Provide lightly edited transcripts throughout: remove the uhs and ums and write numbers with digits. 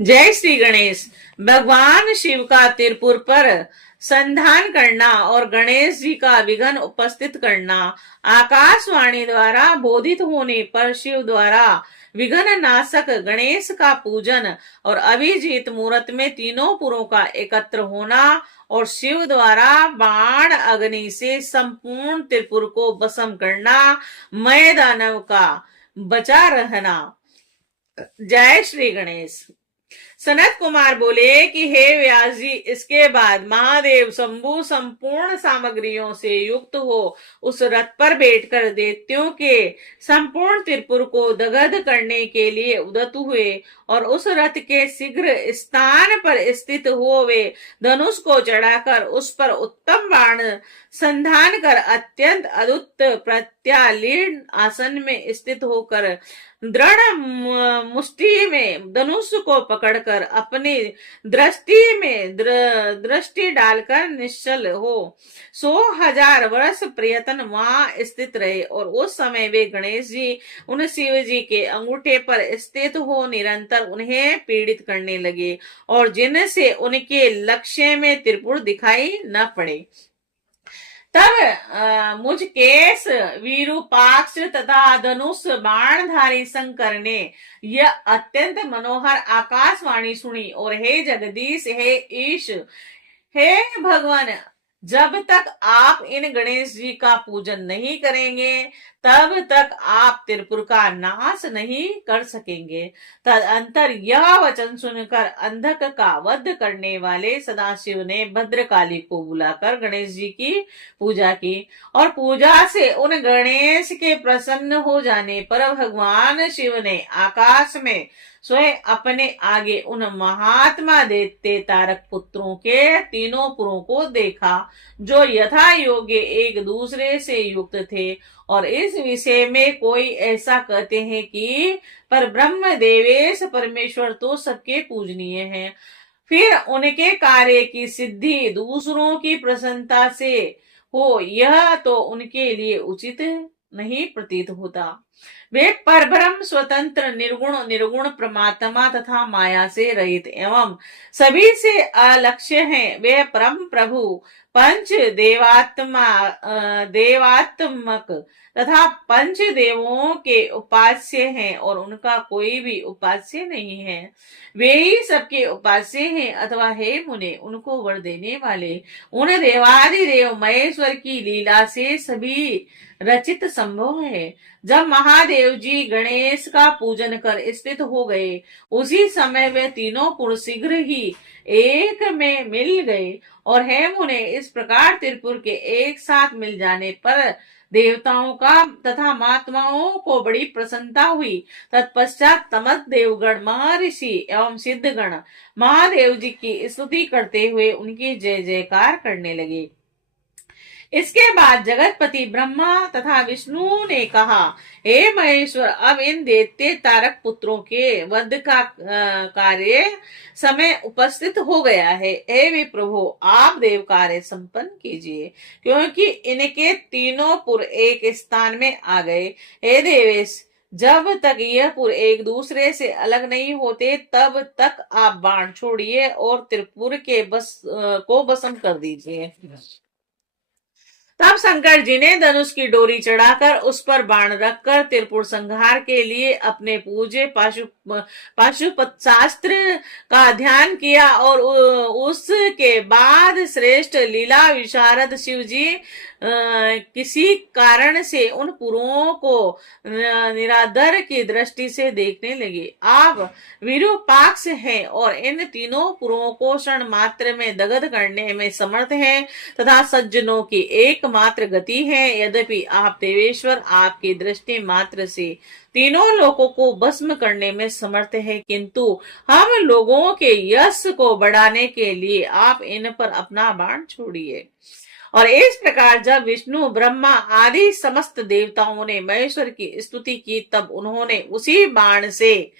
जय श्री गणेश। भगवान शिव का त्रिपुर पर संधान करना और गणेश जी का विघ्न उपस्थित करना। आकाशवाणी द्वारा बोधित होने पर शिव द्वारा विघ्न नाशक गणेश का पूजन और अभिजीत मुहूर्त में तीनों पुरों का एकत्र होना और शिव द्वारा बाण अग्नि से संपूर्ण त्रिपुर को भस्म करना, मय दानव का बचा रहना। जय श्री गणेश। सनत कुमार बोले कि हे व्यास जी, इसके बाद महादेव शंभु संपूर्ण सामग्रियों से युक्त हो उस रथ पर बैठकर दैत्यों के संपूर्ण त्रिपुर को दग्ध करने के लिए उदत हुए और उस रथ के शीघ्र स्थान पर स्थित हो वे धनुष को चढ़ाकर उस पर उत्तम बाण संधान कर अत्यंत अद्भुत प्रत्यालीन आसन में स्थित होकर दृढ़ मुष्टि में धनुष को पकड़कर अपनी दृष्टि में दृष्टि डालकर निश्चल हो 100,000 वर्ष प्रयत्न वहां स्थित रहे और उस समय वे गणेश जी उन शिव जी के अंगूठे पर स्थित हो निरंतर उन्हें पीड़ित करने लगे और जिनसे उनके लक्ष्य में त्रिपुर दिखाई न पड़े। तब मुझ केस विरूपाक्ष तथा धनुष बाणधारी शंकर ने यह अत्यंत मनोहर आकाशवाणी सुनी और हे जगदीश, हे ईश, हे भगवान, जब तक आप इन गणेश जी का पूजन नहीं करेंगे तब तक आप त्रिपुर का नाश नहीं कर सकेंगे। तदंतर यह वचन सुनकर अंधक का वध करने वाले सदाशिव ने भद्रकाली को बुलाकर गणेश जी की पूजा की और पूजा से उन गणेश के प्रसन्न हो जाने पर भगवान शिव ने आकाश में स्वयं अपने आगे उन महात्मा दैत्य तारक पुत्रों के तीनों पुरों को देखा जो यथा योग्य एक दूसरे से युक्त थे। और इस विषय में कोई ऐसा कहते हैं कि पर ब्रह्म देवेश परमेश्वर तो सबके पूजनीय हैं, फिर उनके कार्य की सिद्धि दूसरों की प्रसन्नता से हो यह तो उनके लिए उचित नहीं प्रतीत होता। वे परब्रह्म स्वतंत्र निर्गुण निर्गुण परमात्मा तथा माया से रहित एवं सभी से अलक्ष्य हैं। वे परम प्रभु पंच देवात्मक तथा पंच देवों के उपास्य हैं और उनका कोई भी उपास्य नहीं है। वे ही सबके उपास्य हैं अथवा हे मुने, उनको वर देने वाले उन देवादिदेव महेश्वर की लीला से सभी रचित संभव है। जब महादेव जी गणेश का पूजन कर स्थित हो गए उसी समय वे तीनों पुरुष शीघ्र ही एक में मिल गए और हे मुने, इस प्रकार त्रिपुर के एक साथ मिल जाने पर देवताओं का तथा महात्माओं को बड़ी प्रसन्नता हुई। तत्पश्चात तमत देवगण महर्षि एवं सिद्धगण महादेव जी की स्तुति करते हुए उनकी जय जयकार करने लगे। इसके बाद जगतपति ब्रह्मा तथा विष्णु ने कहा, हे महेश्वर, अब इन दैत्य तारक पुत्रों के वध का कार्य समय उपस्थित हो गया है। हे विप्रभु, आप देव कार्य संपन्न कीजिए, क्योंकि इनके तीनों पुर एक स्थान में आ गए। हे देवेश, जब तक यह पुर एक दूसरे से अलग नहीं होते तब तक आप बाण छोड़िए और त्रिपुर के को भस्म कर दीजिए। तब शंकर जी ने धनुष की चढ़ाकर उस पर बाण रखकर त्रिपुर संहार के लिए अपने पूज्य पाशुपत शास्त्र का ध्यान किया और उसके बाद श्रेष्ठ लीला विशारद शिव जी किसी कारण से उन पुरों को निरादर की दृष्टि से देखने लगे। आप विरूपाक्ष हैं और इन तीनों पुरों को क्षण मात्र में दग्ध करने में समर्थ हैं तथा सज्जनों की एकमात्र गति है। यद्यपि आप देवेश्वर आपकी दृष्टि मात्र से तीनों लोगों को भस्म करने में समर्थ है, किंतु हम लोगों के यश को बढ़ाने के लिए आप इन पर अपना बाण छोड़िए। और इस प्रकार जब विष्णु ब्रह्मा आदि समस्त देवताओं ने महेश्वर की स्तुति की तब उन्होंने उसी बाण से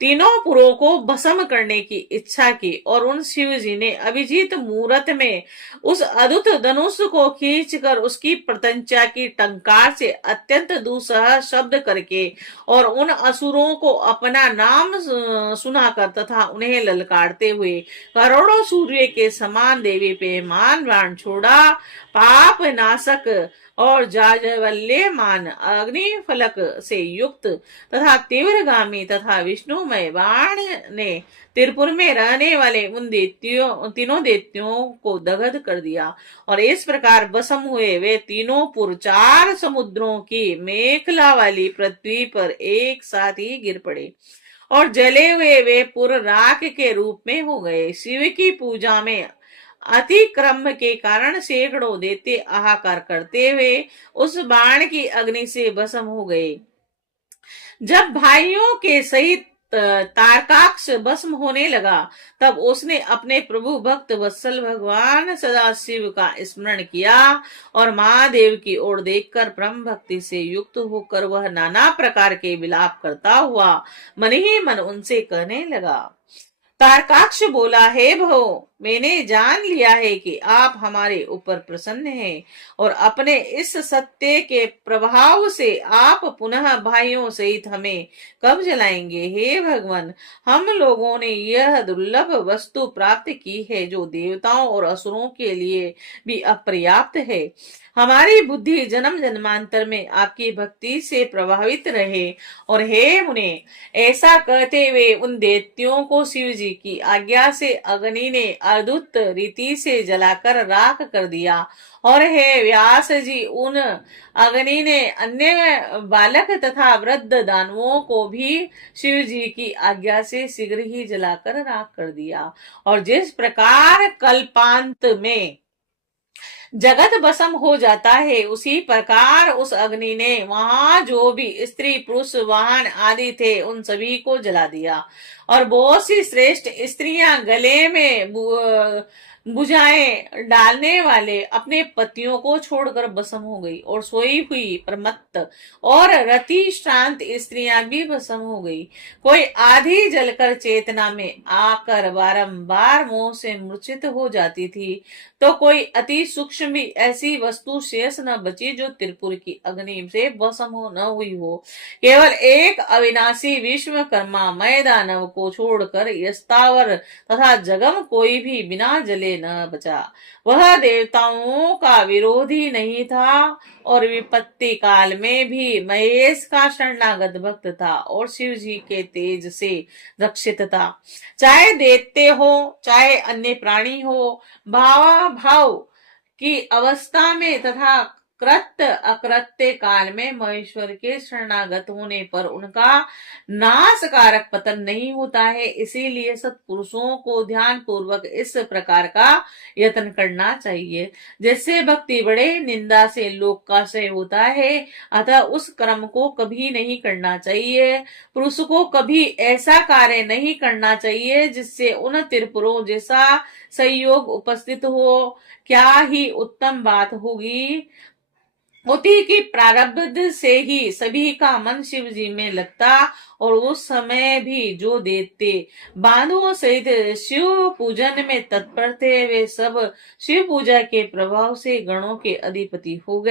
तीनों पुरों को भस्म करने की इच्छा की और उन शिव जी ने अभिजीत मुहूर्त में उस अद्भुत धनुष को खींचकर उसकी प्रत्यंचा की टंकार से अत्यंत दुस्सह शब्द करके और उन असुरों को अपना नाम सुनाकर तथा उन्हें ललकारते हुए करोड़ों सूर्य के समान देवी पे मान बाण छोड़ा। पाप नाशक और जाज्वल्यमान अग्नि फलक से युक्त तथा तीव्रगामी तथा विष्णुमय बाण ने त्रिपुर में रहने वाले उन तीनों दैत्यों को दग्ध कर दिया और इस प्रकार भस्म हुए वे तीनों पुर 4 समुद्रों की मेखला वाली पृथ्वी पर एक साथ ही गिर पड़े और जले हुए वे पुर राख के रूप में हो गए। शिव की पूजा में अतिक्रम के कारण सैकड़ों दैत्य हाहाकार करते हुए उस बाण की अग्नि से भस्म हो गए। जब भाइयों के सहित तारकाक्ष भस्म होने लगा तब उसने अपने प्रभु भक्त वत्सल भगवान सदाशिव का स्मरण किया और महादेव की ओर देखकर ब्रह्म भक्ति से युक्त होकर वह नाना प्रकार के विलाप करता हुआ मन ही मन उनसे कहने लगा। तारकाक्ष बोला, हे भो, मैंने जान लिया है कि आप हमारे ऊपर प्रसन्न हैं और अपने इस सत्य के प्रभाव से आप पुनः भाइयों सहित हमें कब जलाएंगे। हे भगवान, हम लोगों ने यह दुर्लभ वस्तु प्राप्त की है जो देवताओं और असुरों के लिए भी अपर्याप्त है। हमारी बुद्धि जन्म जन्मांतर में आपकी भक्ति से प्रभावित रहे। और हे मुने, ऐसा कहते हुए उन दैत्यों को शिव जी की आज्ञा से अग्नि ने अद्भुत रीति से जलाकर राख कर दिया। और हे व्यास जी, उन अग्नि ने अन्य बालक तथा वृद्ध दानवों को भी शिव जी की आज्ञा से शीघ्र ही जलाकर राख कर दिया। और जिस प्रकार कल्पांत में जगत भस्म हो जाता है उसी प्रकार उस अग्नि ने वहां जो भी स्त्री पुरुष वाहन आदि थे उन सभी को जला दिया और बहुत सी श्रेष्ठ स्त्रियां गले में बुझाएं डालने वाले अपने पतियों को छोड़कर भस्म हो गई और सोई हुई प्रमत्त और रति शांत स्त्रियां भी भस्म हो गई। कोई आधी जलकर चेतना में आकर बारंबार मोह से मूर्छित हो जाती थी तो कोई अति सूक्ष्म भी ऐसी वस्तु शेष न बची जो त्रिपुर की अग्नि से भस्म न हुई हो। केवल एक अविनाशी विश्वकर्मा मय दानव को छोड़कर यस्तावर तथा जगम कोई भी बिना जले न बचा। वह देवताओं का विरोधी नहीं था और विपत्ति काल में भी महेश का शरणागत भक्त था और शिव जी के तेज से रक्षित था। चाहे दैत्य हो चाहे अन्य प्राणी हो, भावा भाव की अवस्था में तथा कृत्य अकृत्य काल में महेश्वर के शरणागत होने पर उनका नाशकारक पतन नहीं होता है। इसीलिए सत्पुरुषों को ध्यान पूर्वक इस प्रकार का यत्न करना चाहिए जिससे भक्ति बढ़े। निंदा से लोक का क्षय होता है, अतः उस कर्म को कभी नहीं करना चाहिए। पुरुष को कभी ऐसा कार्य नहीं करना चाहिए जिससे उन त्रिपुरों जैसा संयोग उपस्थित हो। क्या ही उत्तम बात होती कि प्रारब्ध से ही सभी का मन शिव जी में लगता और उस समय भी जो दैत्य बांधुओं सहित शिव पूजन में तत्पर थे वे सब शिव पूजा के प्रभाव से गणों के अधिपति हो गए।